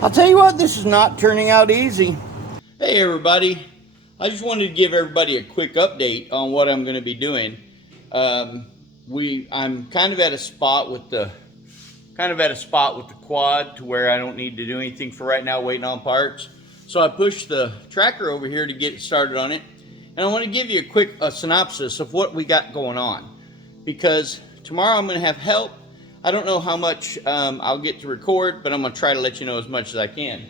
I'll tell you what, this is not turning out easy. Hey everybody, I just wanted to give everybody a quick update on what I'm going to be doing. I'm kind of at a spot with the quad to where I don't need to do anything for right now, waiting on parts. So I pushed the tracker over here to get it started on it, and I want to give you a quick synopsis of what we got going on, because tomorrow I'm going to have help. I don't know how much I'll get to record, but I'm going to try to let you know as much as I can.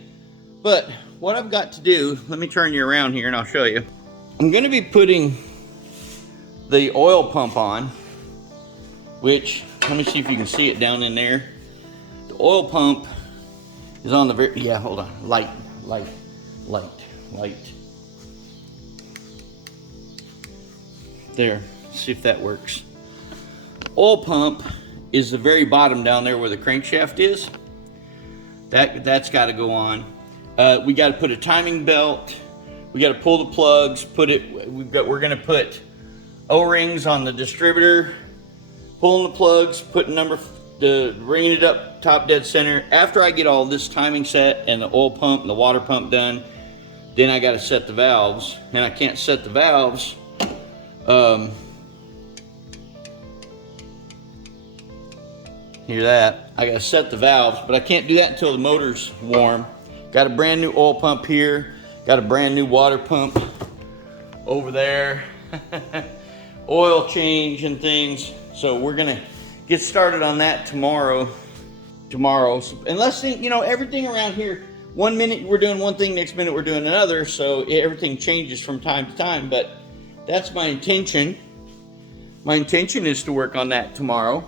But what I've got to do, let me turn you around here and I'll show you. I'm going to be putting the oil pump on, which, let me see if you can see it down in there. The oil pump is on the very, yeah, hold on, light. There, see if that works. Oil pump is the very bottom down there where the crankshaft is. That's got to go on. We got to put a timing belt. We got to pull the plugs. We're going to put O-rings on the distributor. Pulling the plugs, ringing it up top dead center. After I get all this timing set and the oil pump and the water pump done, then I got to set the valves. And I can't set the valves. Hear that? I gotta set the valves, but I can't do that until the motor's warm. Got a brand new oil pump here. Got a brand new water pump over there. Oil change and things. So we're gonna get started on that tomorrow. Unless, everything around here, 1 minute we're doing one thing, next minute we're doing another, so everything changes from time to time, but that's my intention. My intention is to work on that tomorrow,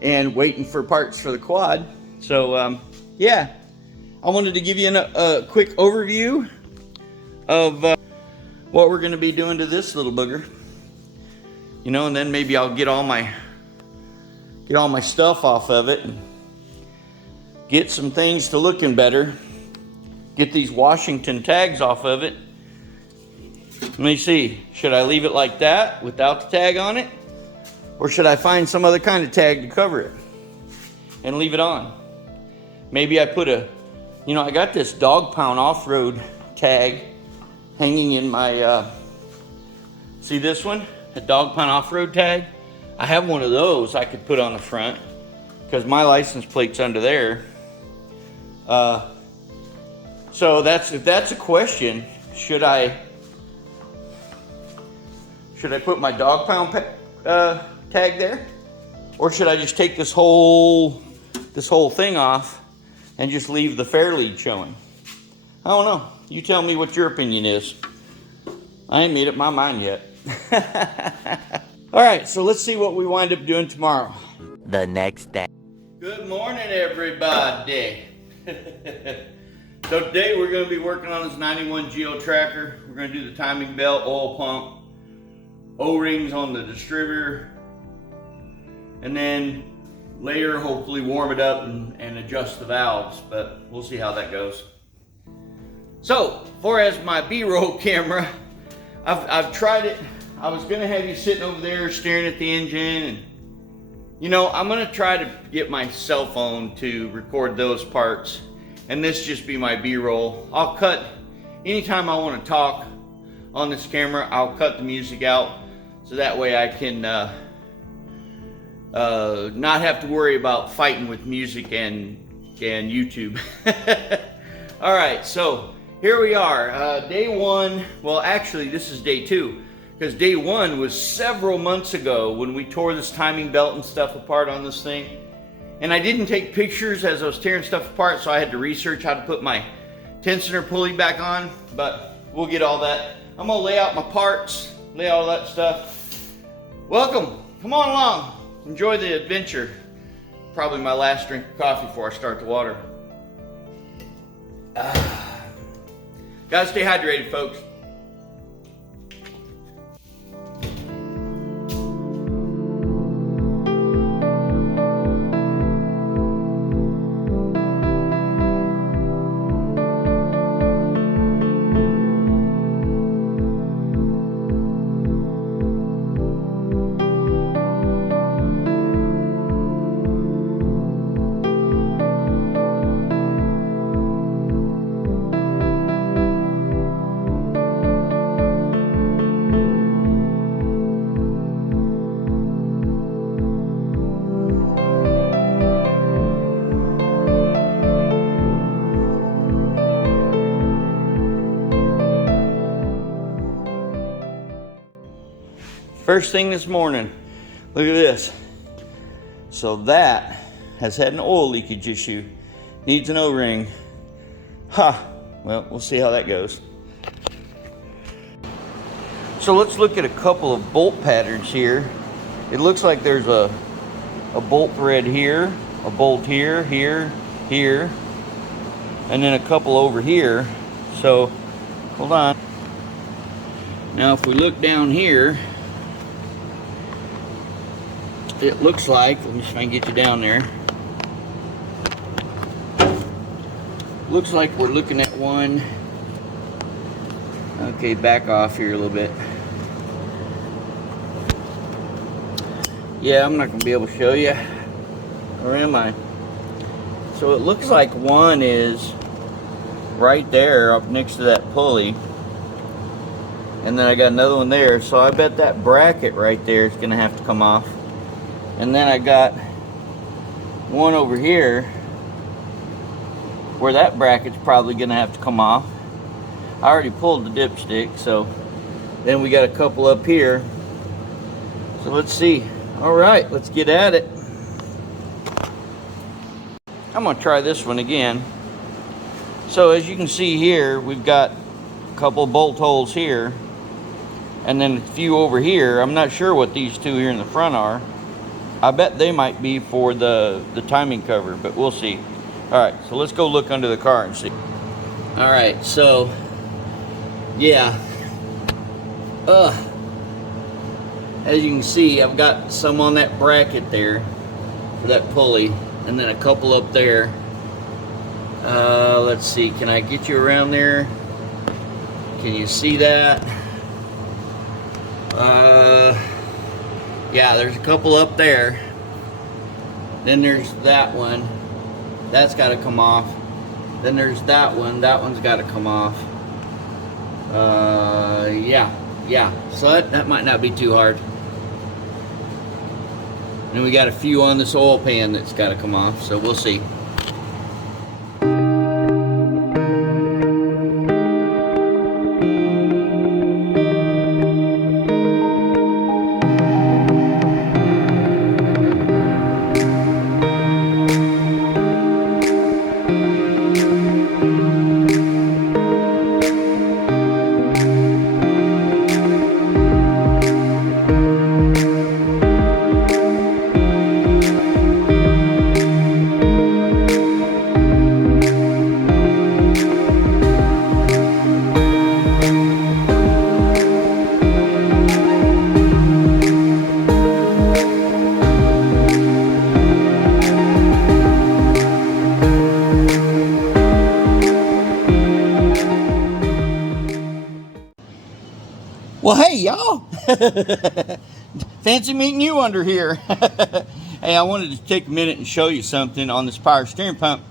and waiting for parts for the quad. So yeah, I wanted to give you a quick overview of what we're going to be doing to this little booger, and then maybe I'll get all my stuff off of it and get some things to looking better, get these Washington tags off of it. Let me see, should I leave it like that without the tag on it? Or should I find some other kind of tag to cover it and leave it on? Maybe I put I got this dog pound off-road tag hanging in my, see this one? A dog pound off-road tag? I have one of those I could put on the front because my license plate's under there. So if that's a question, should I put my dog pound tag there, or should I just take this whole thing off and just leave the fair lead showing? I don't know. You tell me what your opinion is. I ain't made up my mind yet. All right, so let's see what we wind up doing tomorrow. The next day. Good morning, everybody. So today we're going to be working on this 91 Geo tracker. We're going to do the timing belt, oil pump, O-rings on the distributor, and then later hopefully warm it up and adjust the valves, but we'll see how that goes. So far as my B-roll camera, I've tried it. I was gonna have you sitting over there staring at the engine, and I'm gonna try to get my cell phone to record those parts, and this just be my B-roll. I'll cut, anytime I want to talk on this camera, I'll cut the music out, so that way I can not have to worry about fighting with music and YouTube. All right, so here we are, day one. Well, actually, this is day two, because day one was several months ago when we tore this timing belt and stuff apart on this thing. And I didn't take pictures as I was tearing stuff apart, so I had to research how to put my tensioner pulley back on, but we'll get all that. I'm gonna lay out my parts, lay all that stuff. Welcome, come on along. Enjoy the adventure. Probably my last drink of coffee before I start the water. Gotta stay hydrated, folks. First thing this morning, look at this. So that has had an oil leakage issue. Needs an O-ring. Well, we'll see how that goes. So let's look at a couple of bolt patterns here. It looks like there's a bolt thread here, a bolt here, here, here, and then a couple over here. So, hold on. Now if we look down here, it looks like, let me see if I can get you down there. Looks like we're looking at one. Okay, back off here a little bit. Yeah, I'm not going to be able to show you. Or am I? So it looks like one is right there up next to that pulley. And then I got another one there. So I bet that bracket right there is going to have to come off. And then I got one over here where that bracket's probably going to have to come off. I already pulled the dipstick, so then we got a couple up here. So let's see. All right, let's get at it. I'm going to try this one again. So as you can see here, we've got a couple bolt holes here and then a few over here. I'm not sure what these two here in the front are. I bet they might be for the timing cover, but we'll see. All right, so let's go look under the car and see. All right, so yeah. As you can see, I've got some on that bracket there for that pulley, and then a couple up there. Let's see, can I get you around there? Can you see that? Yeah, there's a couple up there. Then there's that one. That's got to come off. Then there's that one. That one's got to come off. Yeah. So that might not be too hard. And we got a few on this oil pan that's got to come off. So we'll see. Well, hey, y'all. Fancy meeting you under here. Hey, I wanted to take a minute and show you something on this power steering pump.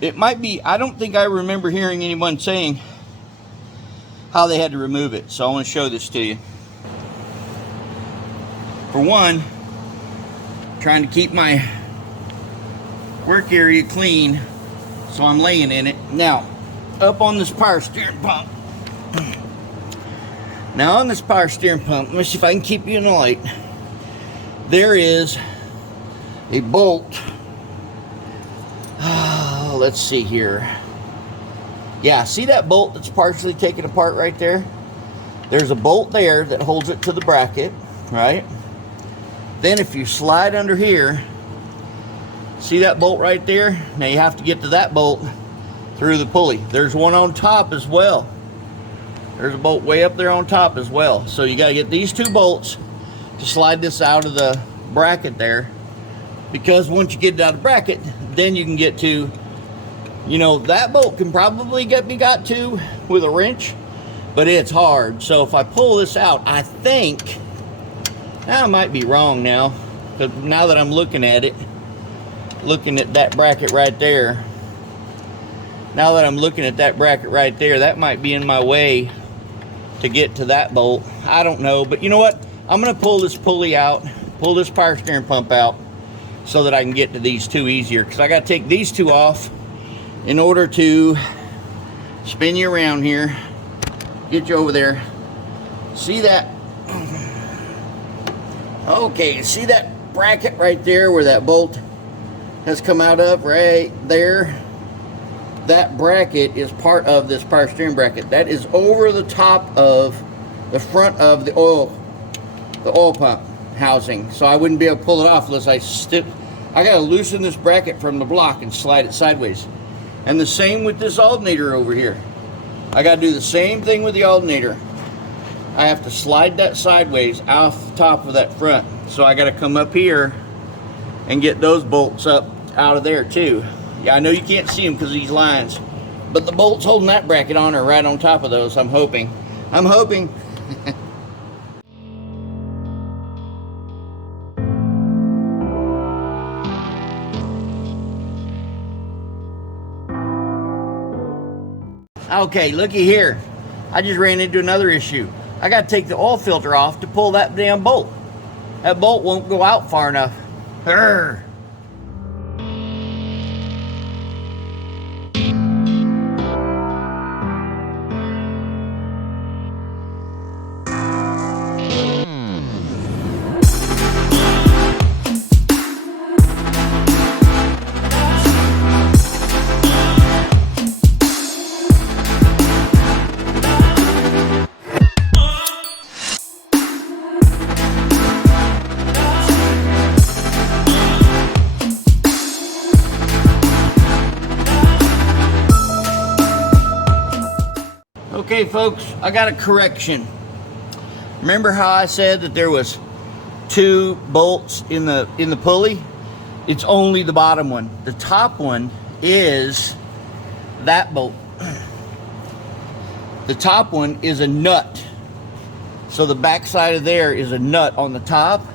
It might be, I don't think I remember hearing anyone saying how they had to remove it. So I want to show this to you. For one, trying to keep my work area clean, so I'm laying in it. Now, up on this power steering pump. Now on this power steering pump, let me see if I can keep you in the light. There is a bolt. Oh, let's see here. Yeah, see that bolt that's partially taken apart right there? There's a bolt there that holds it to the bracket, right? Then if you slide under here, see that bolt right there? Now you have to get to that bolt through the pulley. There's one on top as well. There's a bolt way up there on top as well. So you got to get these two bolts to slide this out of the bracket there. Because once you get it out of the bracket, then you can get to, you know, that bolt can probably be got to with a wrench, but it's hard. So if I pull this out, I think, now I might be wrong now, because now that I'm looking at it, looking at that bracket right there, now that I'm looking at that bracket right there, that might be in my way to get to that bolt. I don't know, but you know what? I'm going to pull this pulley out, pull this power steering pump out, so that I can get to these two easier, because I got to take these two off in order to spin you around here, get you over there. See that? Okay, see that bracket right there where that bolt has come out of, right there? That bracket is part of this power steering bracket. That is over the top of the front of the oil pump housing. So I wouldn't be able to pull it off unless I gotta loosen this bracket from the block and slide it sideways. And the same with this alternator over here. I gotta do the same thing with the alternator. I have to slide that sideways off the top of that front. So I gotta come up here and get those bolts up out of there too. Yeah, I know you can't see them because of these lines, but the bolts holding that bracket on are right on top of those. I'm hoping. Okay, looky here. I just ran into another issue. I got to take the oil filter off to pull that damn bolt. That bolt won't go out far enough. Urgh. Okay folks, I got a correction. Remember how I said that there was 2 bolts in the pulley? It's only the bottom one. The top one is that bolt. The top one is a nut. So the back side of there is a nut on the top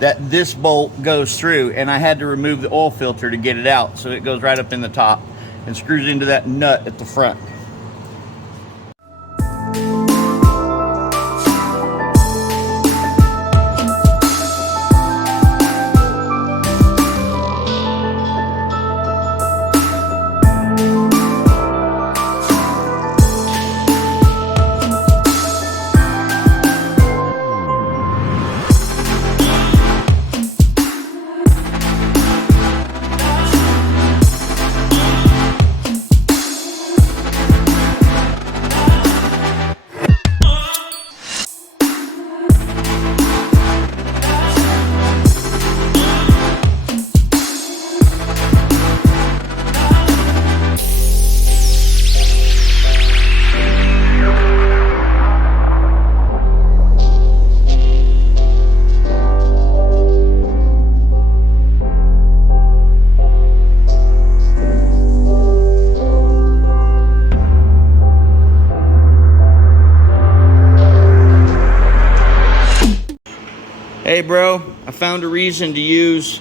that this bolt goes through, and I had to remove the oil filter to get it out. So it goes right up in the top and screws into that nut at the front. Hey bro, I found a reason to use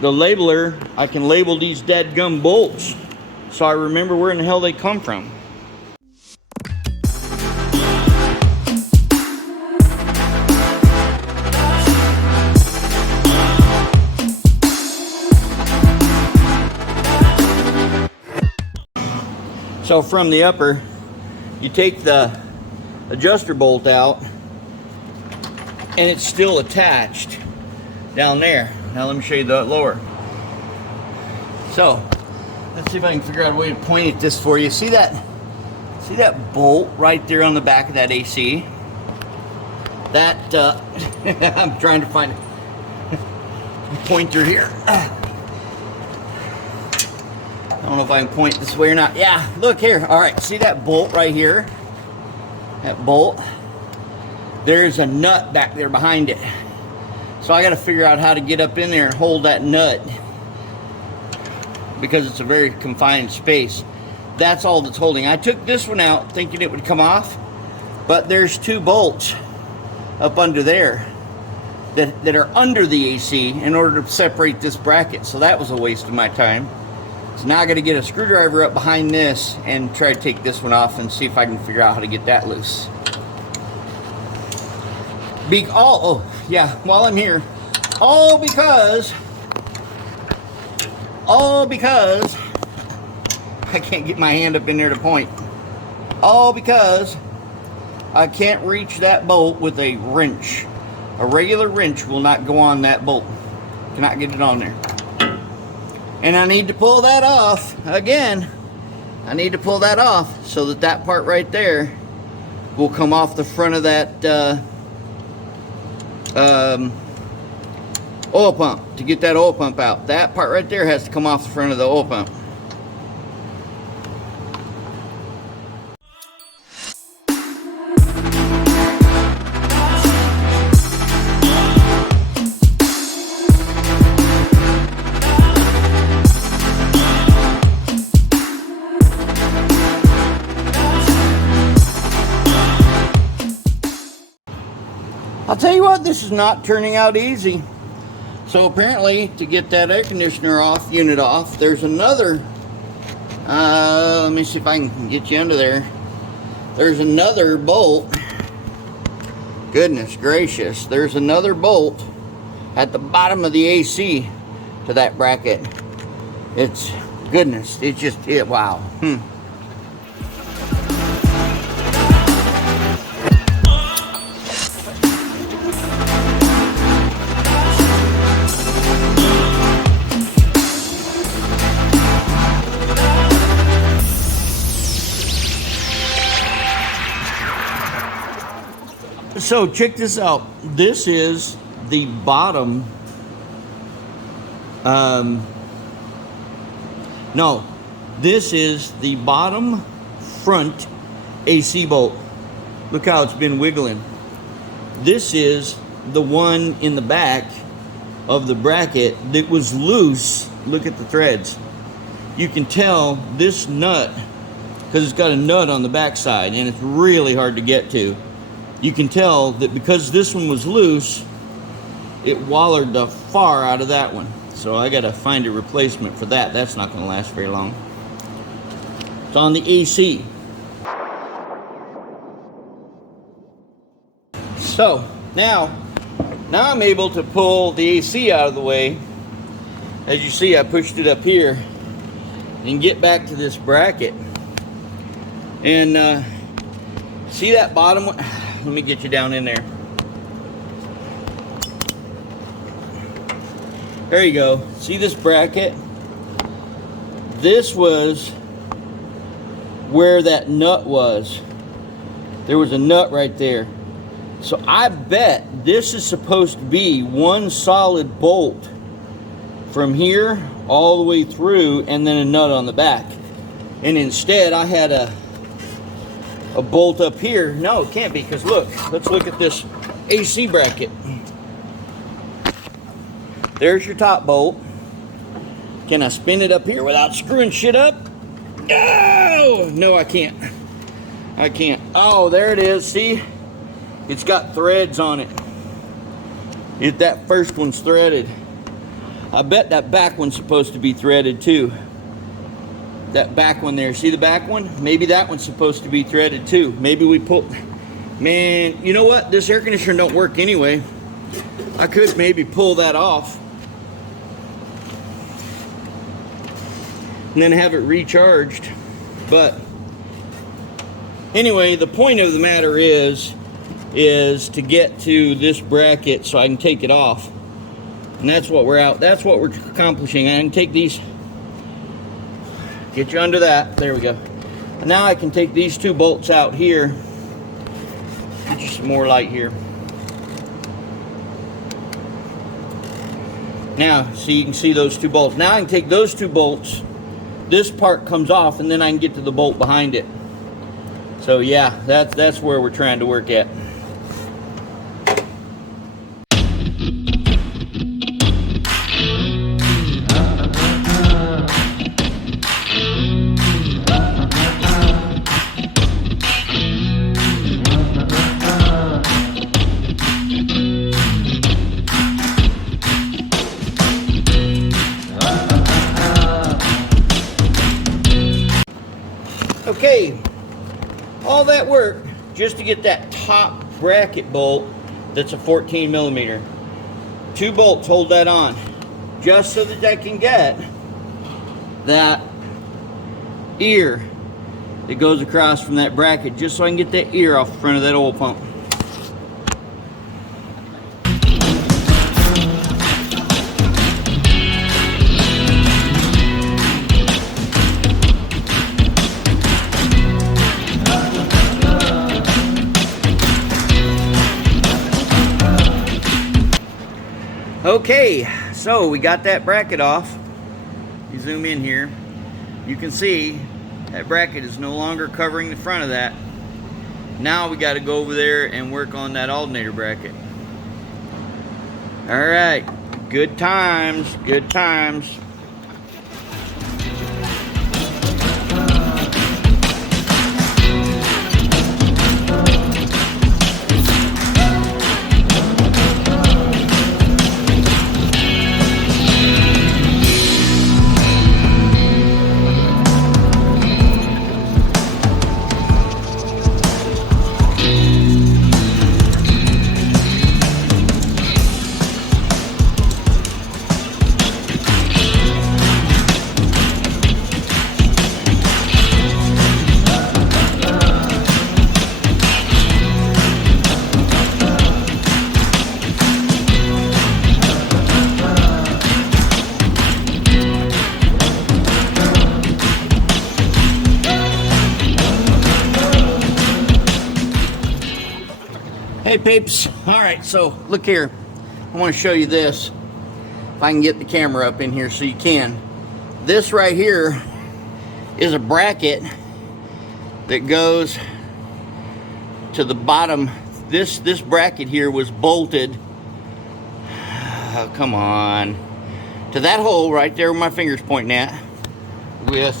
the labeler. I can label these dead gum bolts so I remember where in the hell they come from. So from the upper, you take the adjuster bolt out, and it's still attached down there. Now let me show you the lower. So let's see if I can figure out a way to point at this for you. See that bolt right there on the back of that AC? That I'm trying to find a pointer here. I don't know if I can point this way or not. Yeah, look here. All right, see that bolt right here? That bolt? There's a nut back there behind it. So I got to figure out how to get up in there and hold that nut because it's a very confined space. That's all that's holding. I took this one out thinking it would come off, but there's 2 bolts up under there that are under the AC in order to separate this bracket. So that was a waste of my time. So now I got to get a screwdriver up behind this and try to take this one off and see if I can figure out how to get that loose. While I'm here, all because I can't get my hand up in there to point. All because I can't reach that bolt with a wrench. A regular wrench will not go on that bolt. Cannot get it on there. And I need to pull that off again. I need to pull that off so that that part right there will come off the front of that oil pump to get that oil pump out. That part right there has to come off the front of the oil pump. I'll tell you what, this is not turning out easy. So apparently, to get that air conditioner unit off, there's another, let me see if I can get you under there. There's another bolt. Goodness gracious, there's another bolt at the bottom of the AC to that bracket. It's, goodness, it's just, wow. So check this out. This is the bottom. No, this is the bottom front AC bolt. Look how it's been wiggling. This is the one in the back of the bracket that was loose. Look at the threads. You can tell this nut, because it's got a nut on the back side and it's really hard to get to. You can tell that because this one was loose, it wallered the far out of that one. So I gotta find a replacement for that. That's not gonna last very long. It's on the AC. So now I'm able to pull the AC out of the way. As you see, I pushed it up here and get back to this bracket. And see that bottom one? Let me get you down in there. There you go. See this bracket? This was where that nut was. There was a nut right there. So I bet this is supposed to be one solid bolt from here all the way through and then a nut on the back. And instead I had a bolt up here. No, it can't be, because look, let's look at this AC bracket. There's your top bolt. Can I spin it up here without screwing shit up? Oh, no, I can't. I can't. Oh, there it is. See? It's got threads on it. That first one's threaded. I bet that back one's supposed to be threaded too. That back one there, see the back one? Maybe that one's supposed to be threaded too. Maybe we pull, man, you know what? This air conditioner don't work anyway. I could maybe pull that off and then have it recharged. But anyway, the point of the matter is to get to this bracket so I can take it off. And that's what we're accomplishing. I can take these, get you under that. There we go. And now I can take these two bolts out here. Get you some more light here. Now, see, you can see those two bolts. Now I can take those two bolts. This part comes off, and then I can get to the bolt behind it. So yeah, that's where we're trying to work at. Okay, all that work just to get that top bracket bolt that's a 14 millimeter. Two bolts hold that on, just so that I can get that ear that goes across from that bracket, just so I can get that ear off the front of that oil pump. Okay, so we got that bracket off. You zoom in here, you can see that bracket is no longer covering the front of that. Now we got to go over there and work on that alternator bracket. All right, good times, good times. Hey peeps, all right, so look here. I want to show you this. If I can get the camera up in here so you can. This right here is a bracket that goes to the bottom. This bracket here was bolted, oh, come on, to that hole right there where my finger's pointing at, with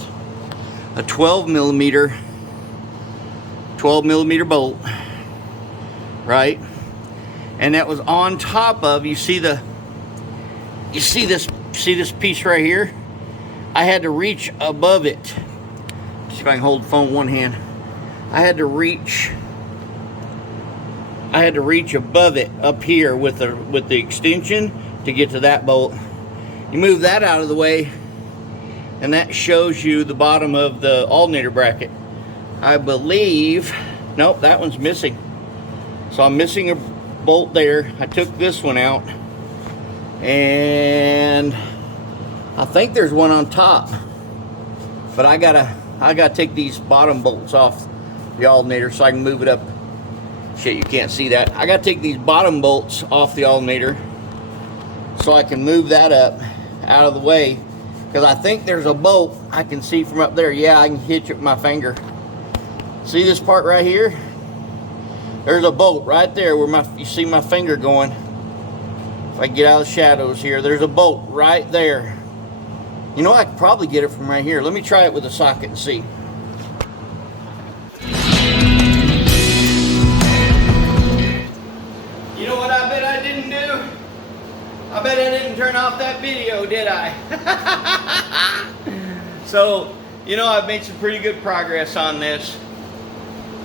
a 12 millimeter bolt. Right, and that was on top of, you see this piece right here. I had to reach above it. See if I can hold the phone with one hand. I had to reach above it up here with the extension to get to that bolt. You move that out of the way, and that shows you the bottom of the alternator bracket. I believe, nope, that one's missing. So I'm missing a bolt there. I took this one out, and I think there's one on top, but I gotta take these bottom bolts off the alternator so I can move it up. Shit, you can't see that. I gotta take these bottom bolts off the alternator so I can move that up out of the way, because I think there's a bolt I can see from up there. Yeah, I can hitch it with my finger. See this part right here? There's a bolt right there where you see my finger going. If I get out of the shadows here, there's a bolt right there. You know, I could probably get it from right here. Let me try it with a socket and see. You know what I bet I didn't do? I bet I didn't turn off that video, did I? So, you know, I've made some pretty good progress on this.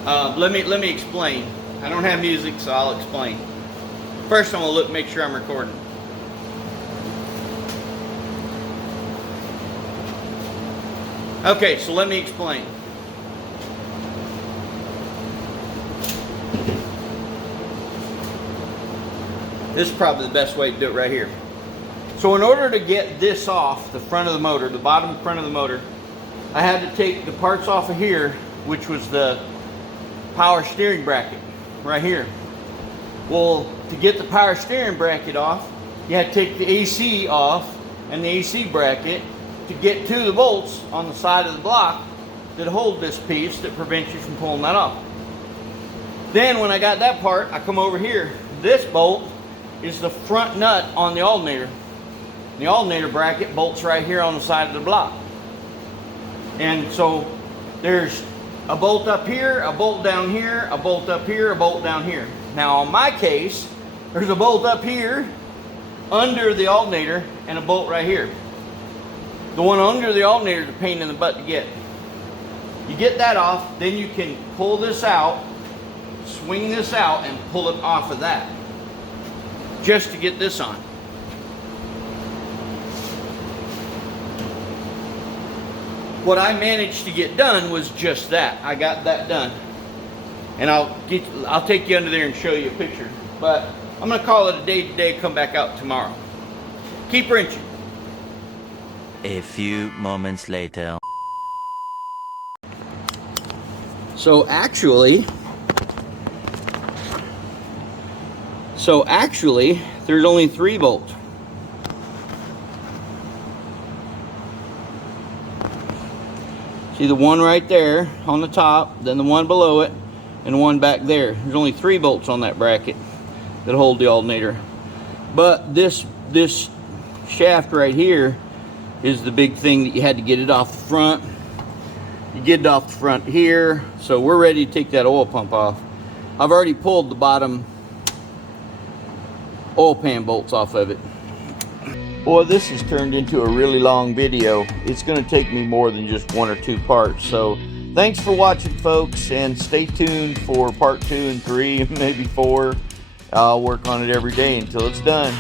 Let me explain. I don't have music, so I'll explain. First, I'm gonna make sure I'm recording. Okay, so let me explain. This is probably the best way to do it right here. So in order to get this off the front of the motor, the bottom front of the motor, I had to take the parts off of here, which was the power steering bracket right here. Well, to get the power steering bracket off, you had to take the AC off and the AC bracket to get to the bolts on the side of the block that hold this piece that prevents you from pulling that off. Then when I got that part, I come over here. This bolt is the front nut on the alternator. The alternator bracket bolts right here on the side of the block. And so there's a bolt up here, a bolt down here, a bolt up here, a bolt down here. Now on my case, there's a bolt up here under the alternator and a bolt right here. The one under the alternator is a pain in the butt to get. You get that off, then you can pull this out, swing this out, and pull it off of that, just to get this on. What I managed to get done was just that. I got that done. And I'll take you under there and show you a picture. But I'm gonna call it a day today, come back out tomorrow. Keep wrenching. A few moments later. So actually, there's only 3 bolts. See the one right there on the top, then the one below it, and the one back there. There's only 3 bolts on that bracket that hold the alternator. But this shaft right here is the big thing that you had to get it off the front. You get it off the front here, so we're ready to take that oil pump off. I've already pulled the bottom oil pan bolts off of it. Boy, this has turned into a really long video. It's going to take me more than just 1 or 2 parts. So thanks for watching, folks, and stay tuned for part 2 and 3, maybe 4. I'll work on it every day until it's done.